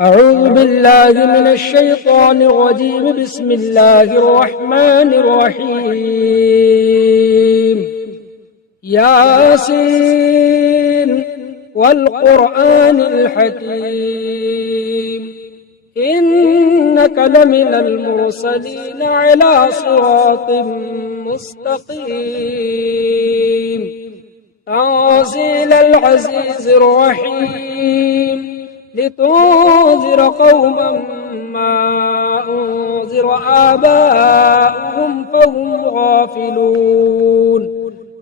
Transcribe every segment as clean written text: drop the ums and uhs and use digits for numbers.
أعوذ بالله من الشيطان الرجيم. بسم الله الرحمن الرحيم. ياسين والقرآن الحكيم إنك لمن المرسلين على صراط مستقيم تنزيل العزيز الرحيم لتنذر قوما ما أنذر آباؤهم فهم غافلون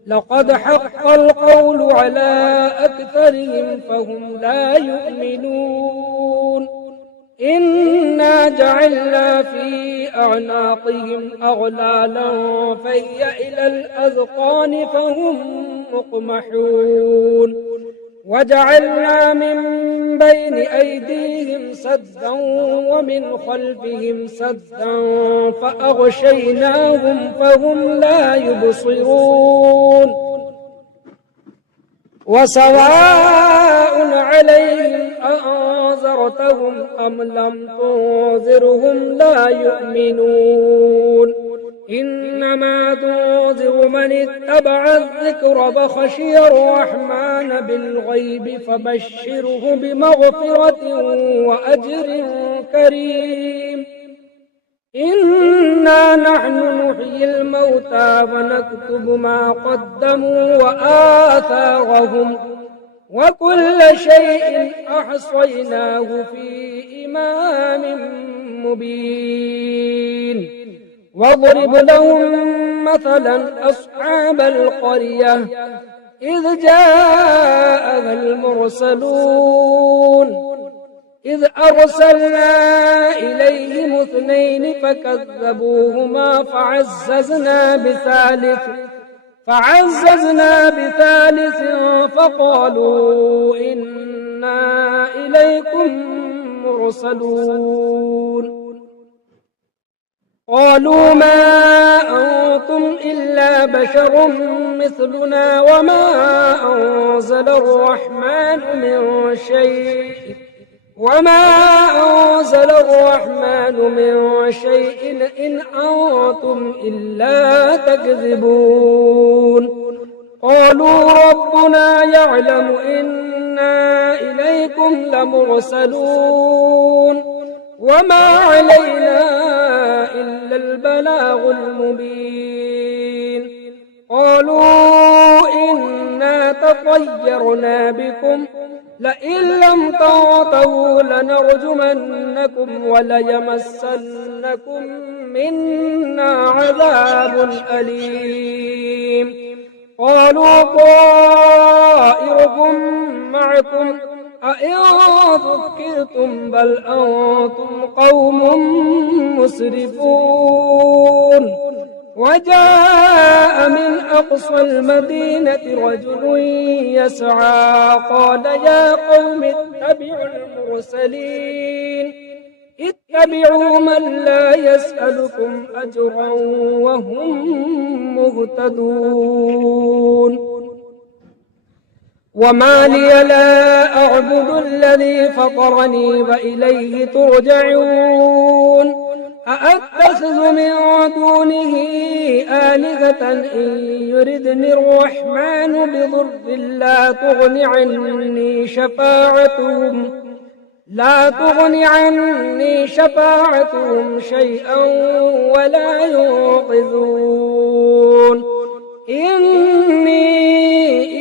لقد حق القول على أكثرهم فهم لا يؤمنون إنا جعلنا في أعناقهم أغلالا فهي إلى الأذقان فهم مقمحون وجعلنا من بين أيديهم سدا ومن خلفهم سدا فأغشيناهم فهم لا يبصرون وسواء عليهم أأنذرتهم أم لم تنذرهم لا يؤمنون إنما تنذر من اتبع الذكر فخشي الرحمن بالغيب فبشره بمغفرة وأجر كريم إنا نحن نحيي الموتى ونكتب ما قدموا وآثارهم وكل شيء أحصيناه في إمام مبين واضرب لهم مثلا أصحاب القرية إذ جاءها المرسلون إذ أرسلنا إليهم اثنين فكذبوهما فعززنا بثالث فقالوا إنا إليكم مرسلون قالوا ما أنتم إلا بشر مثلنا وما أنزل الرحمن من شيء إن أنتم إلا تكذبون قالوا ربنا يعلم إنا إليكم لمرسلون وما علينا إلا البلاغ المبين قالوا إنا تطيرنا بكم لئن لم تنتهوا لنرجمنكم وليمسنكم منا عذاب أليم قالوا طائركم معكم أئن ذكرتم بل أنتم قوم مسرفون وجاء من أقصى المدينة رجل يسعى قال يا قوم اتبعوا المرسلين اتبعوا من لا يسألكم أجرا وهم مهتدون وما لي لا أعبد الذي فطرني وإليه ترجعون أأتخذ من دونه آلهة إن يردني الرحمن بضر لا تغن عني شفاعتهم شيئا ولا ينقذون إني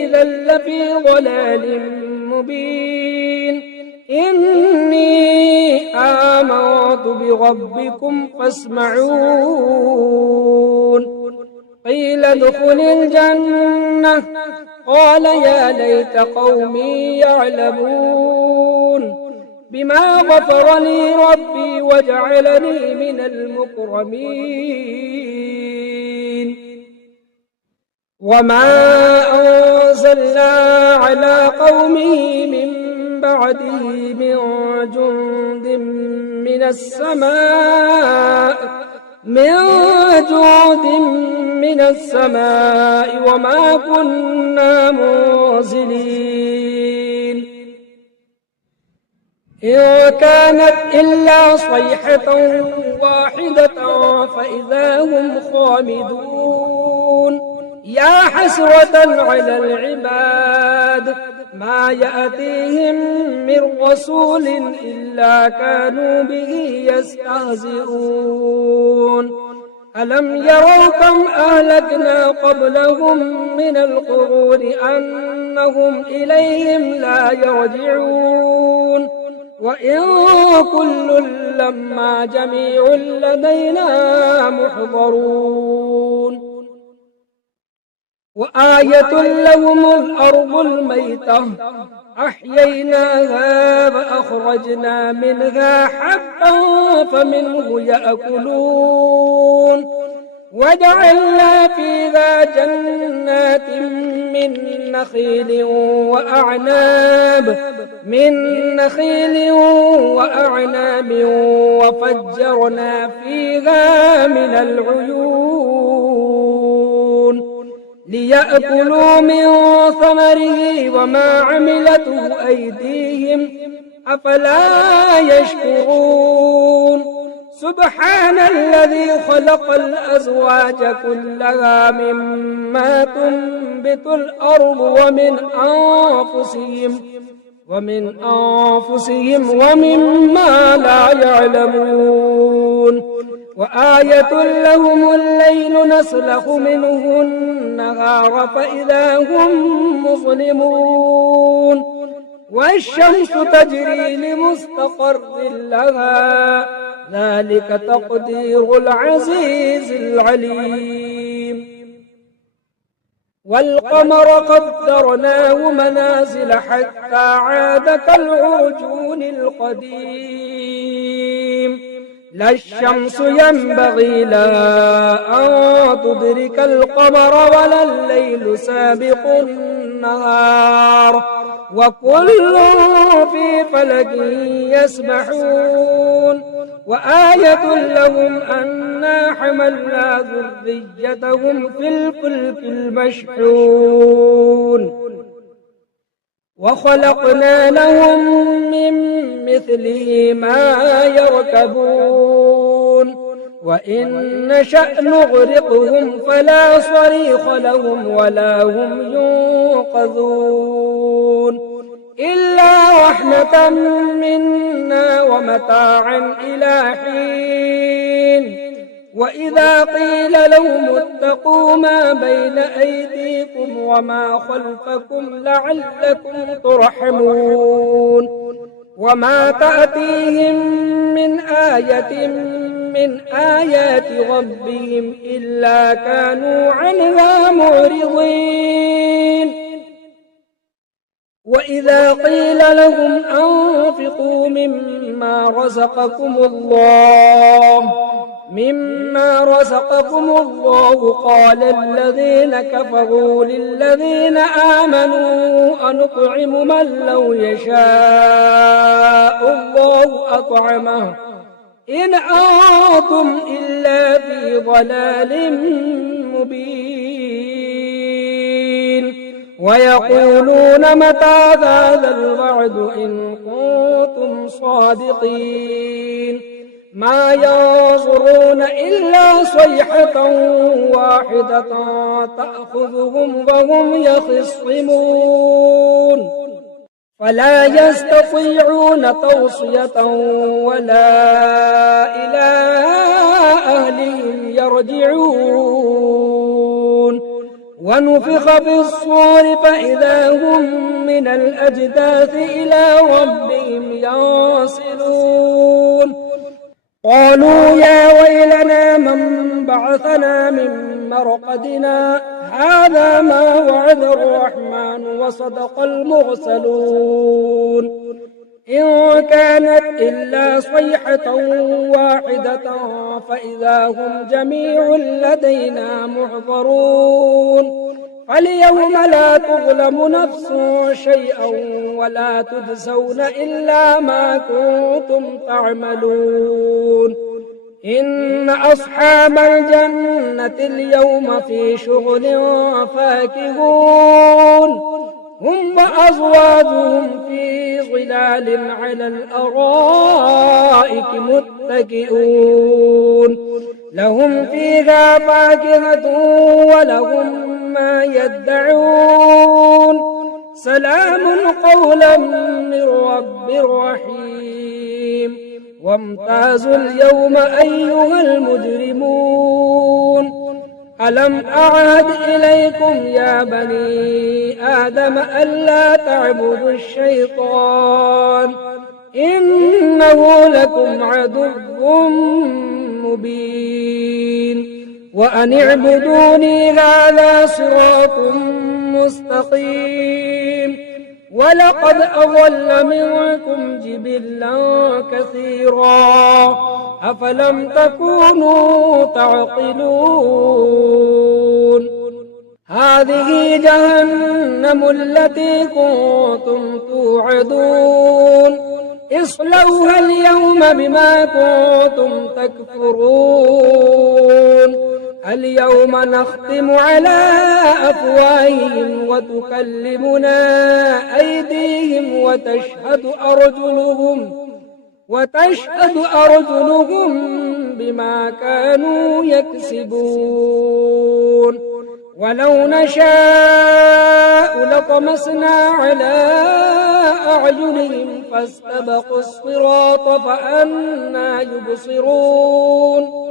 إذا لفي ضلال مبين إني آمنت بربكم فاسمعون قيل ادخل الجنة قال يا ليت قومي يعلمون بما غفر لي ربي وجعلني من المكرمين وما أنزلنا على قومه من بعده من جند من السماء وما كنا منزلين إن كانت إلا صيحة واحدة فإذا هم خامدون يا حسرة على العباد ما يأتيهم من رسول إلا كانوا به يستهزئون ألم يروا كم أهلكنا قبلهم من القرون أنهم إليهم لا يرجعون وإن كل لما جميع لدينا محضرون وآية لهم الأرض الميتة أحييناها فأخرجنا منها حبا فمنه يأكلون وجعلنا فيها جنات من نخيل وأعناب وفجرنا فيها من العيون ليأكلوا من ثمره وما عملته أيديهم أفلا يشكرون سبحان الذي خلق الأزواج كلها مما تنبت الأرض ومن أنفسهم ومما لا يعلمون وآية لهم الليل نسلخ منه النهار فإذا هم مظلمون والشمس تجري لمستقر لها ذلك تقدير العزيز العليم والقمر قدرناه منازل حتى عاد كالعرجون القديم لا الشمس ينبغي لها أن تدرك القمر ولا الليل سابق النهار وكل في فلك يسبحون وآية لهم أنا حملنا ذريتهم في الفلك المشحون وخلقنا لهم من مثله ما يركبون وإن نشأ نغرقهم فلا صريخ لهم ولا هم ينقذون إلا رحمة منا ومتاعا إلى حين وإذا قيل لهم اتقوا ما بين أيديكم وما خلفكم لعلكم ترحمون وما تأتيهم من آية من آيات ربهم إلا كانوا عنها معرضين وإذا قيل لهم أنفقوا مما رزقكم الله قال الذين كفروا للذين آمنوا أنطعم من لو يشاء الله أطعمه إن أنتم إلا في ضلال مبين ويقولون متى هذا الوعد إن كنتم صادقين ما ينظرون إلا صيحة واحدة تأخذهم وهم يخصمون فلا يستطيعون توصية ولا إلى أهلهم يرجعون ونفخ في الصور فإذا هم من الأجداث إلى ربهم ينسلون قالوا يا ويلنا من بعثنا من مرقدنا هذا ما وعد الرحمن وصدق المرسلون إن كانت إلا صيحة واحدة فإذا هم جميع لدينا محضرون فاليوم لا تظلم نفس شيئا ولا تجزون إلا ما كنتم تعملون إن أصحاب الجنة اليوم في شغل فاكهون هم وأزواجهم في ظلال على الأرائك متكئون لهم فيها فاكهة ولهم ما يدعون سلام قولا من رب رحيم وامتازوا اليوم أيها المجرمون ألم أعهد إليكم يا بني آدم ألا تعبدوا الشيطان إنه لكم عدو مبين وأن اعبدوني هذا صراط مستقيم ولقد أضل منكم جبلا كثيرا أفلم تكونوا تعقلون هذه جهنم التي كنتم توعدون اصلوها اليوم بما كنتم تكفرون اليوم نختم على أفواههم وتكلمنا أيديهم وتشهد أرجلهم بما كانوا يكسبون ولو نشاء لطمسنا على أعينهم فاستبقوا الصراط فأنى يبصرون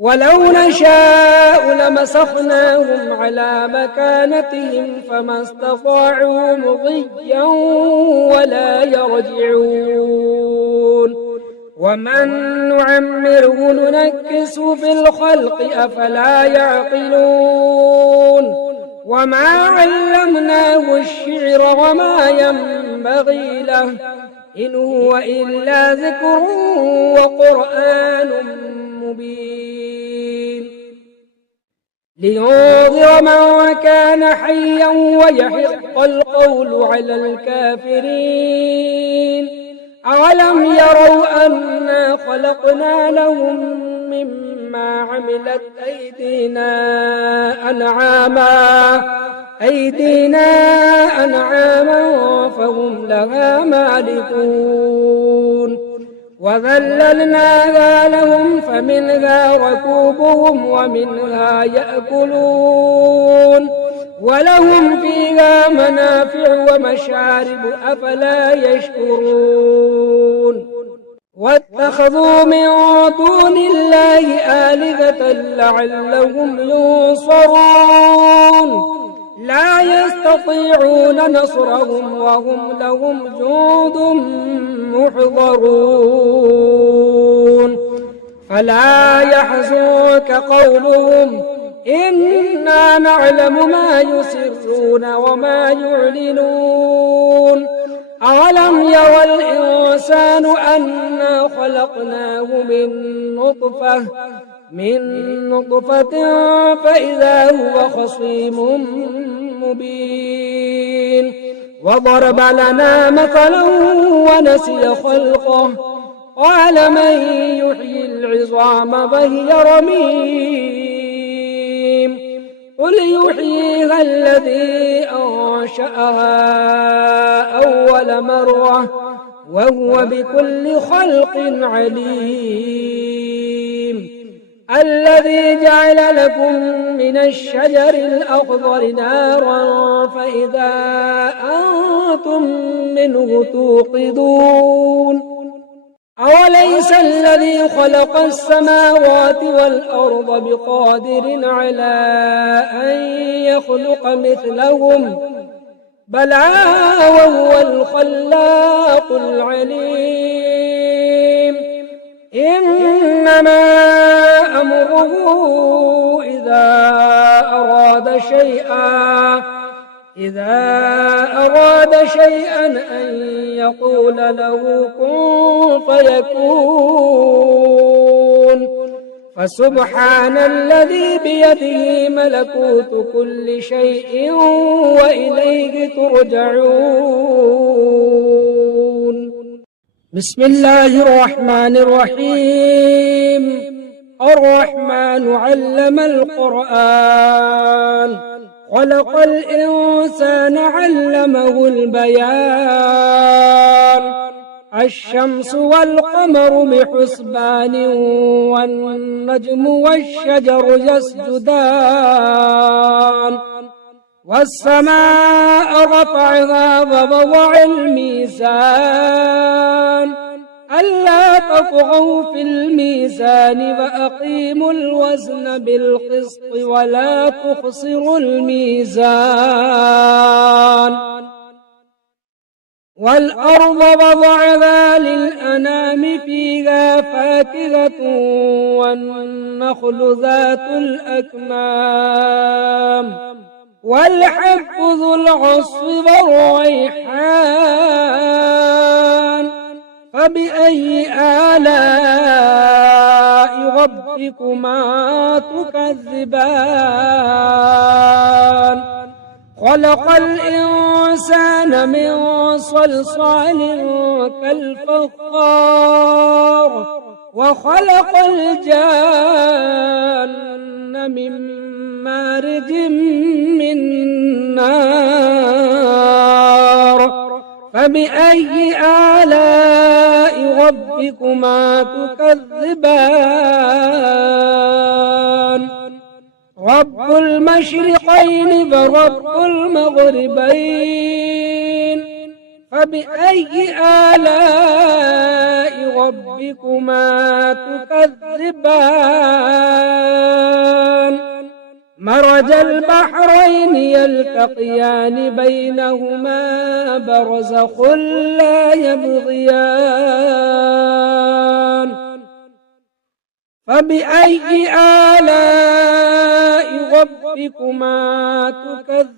ولو نشاء لمسخناهم على مكانتهم فما استطاعوا مضيا ولا يرجعون ومن نعمره ننكسه في الخلق أفلا يعقلون وما علمناه الشعر وما ينبغي له إن هو إلا ذكر وقرآن مبين لينذر من كان حيا ويحق القول على الكافرين أولم يروا أنا خلقنا لهم مما عملت أيدينا أنعاما فهم لها مالكون وذللناها لهم فمنها ركوبهم ومنها يأكلون ولهم فيها منافع ومشارب أفلا يشكرون واتخذوا من دون الله آلهة لعلهم ينصرون لا يستطيعون نصرهم وهم لهم جند محضرون فلا يحزنك قولهم إنا نعلم ما يسرون وما يعلنون أولم يرى الإنسان أنا خلقناه من نطفة فإذا هو خصيم مبين وضرب لنا مثلا ونسي خلقه قال من يحيي العظام وهي رميم قل يحييها الذي أنشأها أول مرة وهو بكل خلق عليم الذي جعل لكم من الشجر الأخضر نارا فإذا أنتم منه توقدون أوليس الذي خلق السماوات والأرض بقادر على أن يخلق مثلهم بلى وهو الخلاق العليم إنما أمره إذا أراد شيئا أن يقول له كن فيكون فسبحان الذي بيده ملكوت كل شيء وإليه ترجعون بسم الله الرحمن الرحيم الرحمن علم القرآن خلق الإنسان علمه البيان الشمس والقمر بحسبان والنجم والشجر يسجدان والسماء رفعها ووضع الميزان ألا تطغوا في الميزان وأقيموا الوزن بالقسط ولا تخسروا الميزان والأرض وضعها للأنام فيها فاكهة والنخل ذات الأكمام والحب ذو العصف والريحان فبأي آلاء ربكما تكذبان خلق الإنسان من صلصال كالفخار وخلق الجان من مارج من نار فبأي آلاء ربكما تكذبان رب المشرقين ورب المغربين فبأي آلاء ربكما تكذبان مرج البحرين يلتقيان بينهما برزخ لا يبغيان فبأي آلاء ربكما تكذبان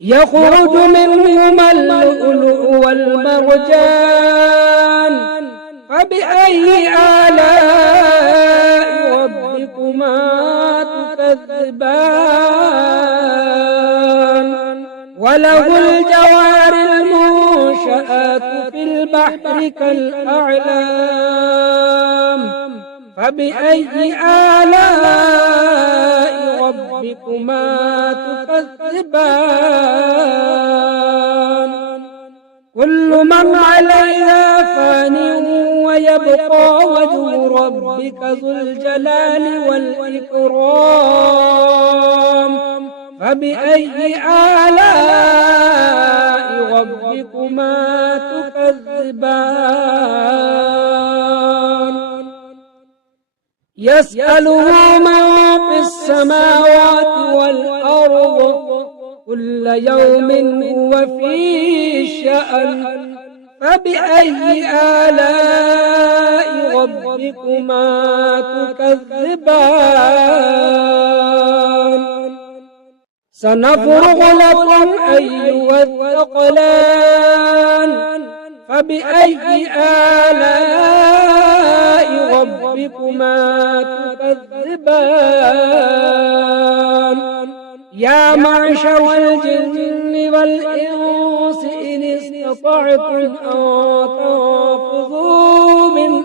يخرج منهما اللؤلؤ والمرجان فبأي آلاء ربكما تكذبان وله الجوار المنشآت في البحر كالأعلام فبأي آلاء ربكما تكذبان كل من عليها فان ويبقى وجه ربك ذو الجلال والإكرام فبأي آلاء ربكما تكذبان يسأله من في السماوات والأرض كل يوم هو في شأن فبأي آلاء ربكما تكذبان سنفرغ لكم أيها الثقلان فبأي آلاء ربكما تكذبان يا معشر الجن والإنس إن استطعتم أن تنفذوا من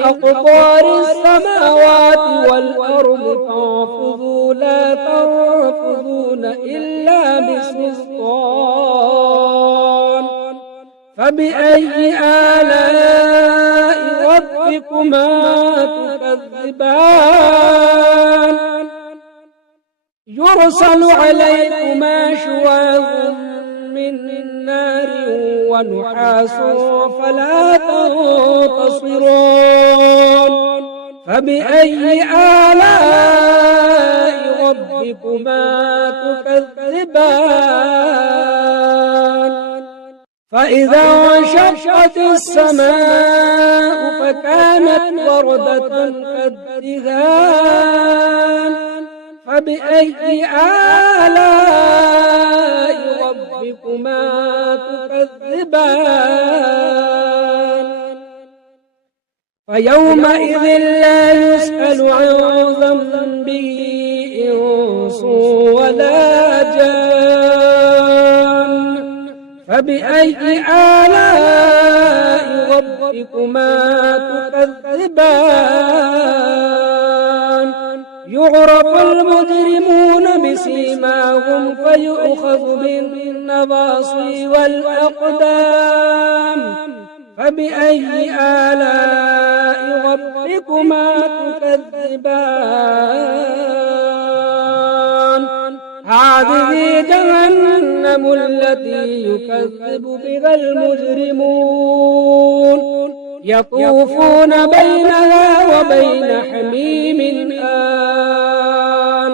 أقطار السماوات والأرض فانفذوا لا تنفذون إلا بسلطان فبأي آلاء ربكما تكذبان يرسل عليكما شواظ من نار ونحاس فلا تنتصرون فبأي آلاء ربكما تكذبان فإذا انشقت السماء فكانت وردة كالدهان فبأي آلاء ربكما تكذبان فيومئذ لا يسأل عن ذنبه إنس ولا جان فبأي آلاء ربكما تكذبان يعرف المجرمون بسيماهم فيؤخذ بالنواصي والأقدام فبأي آلاء ربكما تكذبان هذه جهنم التي يكذب بها المجرمون يطوفون بينها وبين حميم آن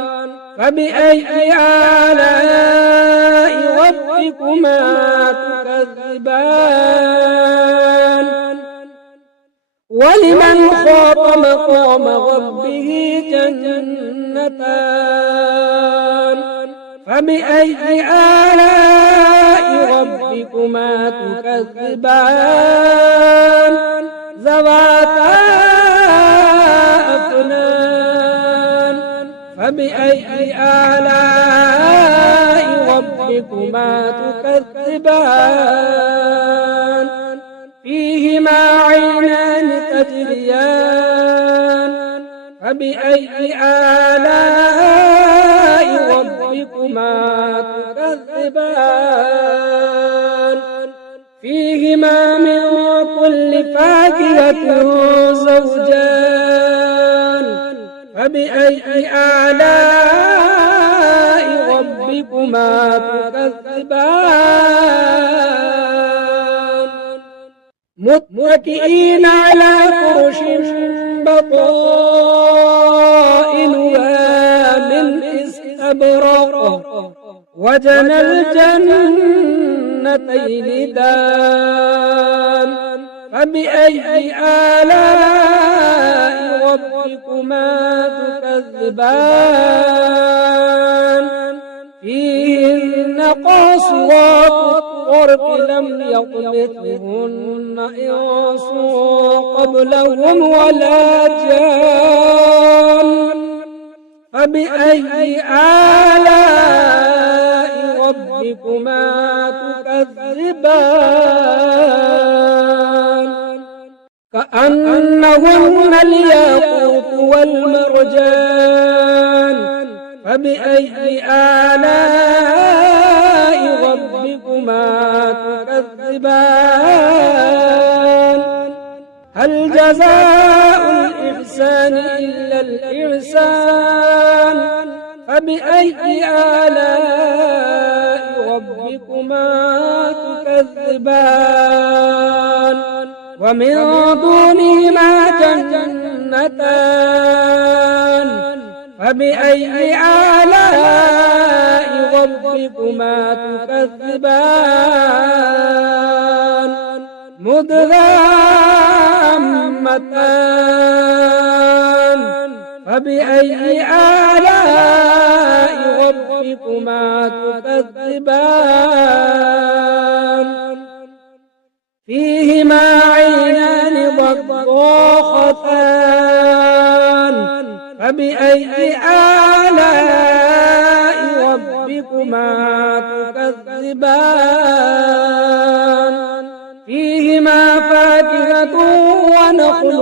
فبأي آلاء ربكما تكذبان ولمن خاف مقام ربه جنتان فبأي آلاء ربكما تكذبان ذواتا أفنان فبأي آلاء ربكما تكذبان فيهما عينان تجريان فبأي آلاء ربكما تكذبان فيهما من كل فاكهة زوجان فبأي آلاء ربكما تكذبان متكئين على فرش بطائنها من استبرق وجنى الجنتين دان فبأي آلاء ربكما تكذبان فيهن قاصرات الطرف لم يطمثهن إنس قبلهم ولا جان فبأي آلاء ربكما تكذبان كأنهن الياقوت والمرجان فبأي آلاء ربكما تكذبان هل جزاء الإحسان إلا الإحسان فبأي آلاء ربكما تكذبان ومن دونهما جنتان فبأي آلاء ربكما تكذبان مدهامتان فبأي آلاء ربكما تكذبان فيهما عينان ضاختان فبأي آلاء ربكما تكذبان فيهما فاكهة ونخل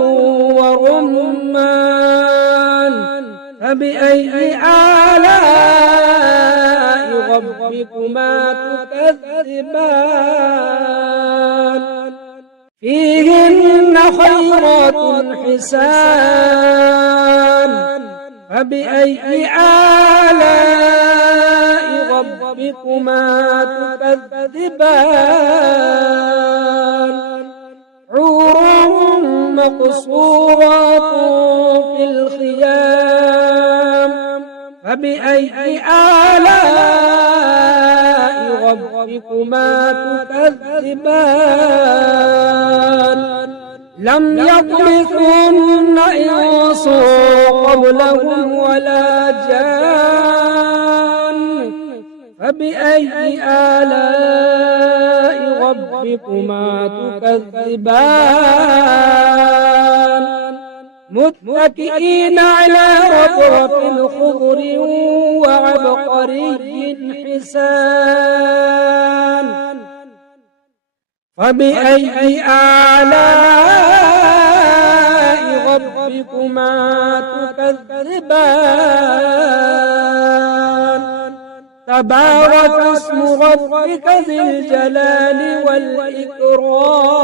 ورمان فبأي آلاء ربكما تكذبان فيهن خيرات حسان فبأي آلاء ربكما تكذبان حور مقصورات في الخيام فبأي آلاء ربكما تكذبان لم يطمثهن إنس قبلهم ولا جان فبأي آلاء ربكما تكذبان متكئين على رفرف خضر وعبقري حسان فبأي آلاء ربكما تكذبان تبارك اسم ربك ذي الجلال والإكرام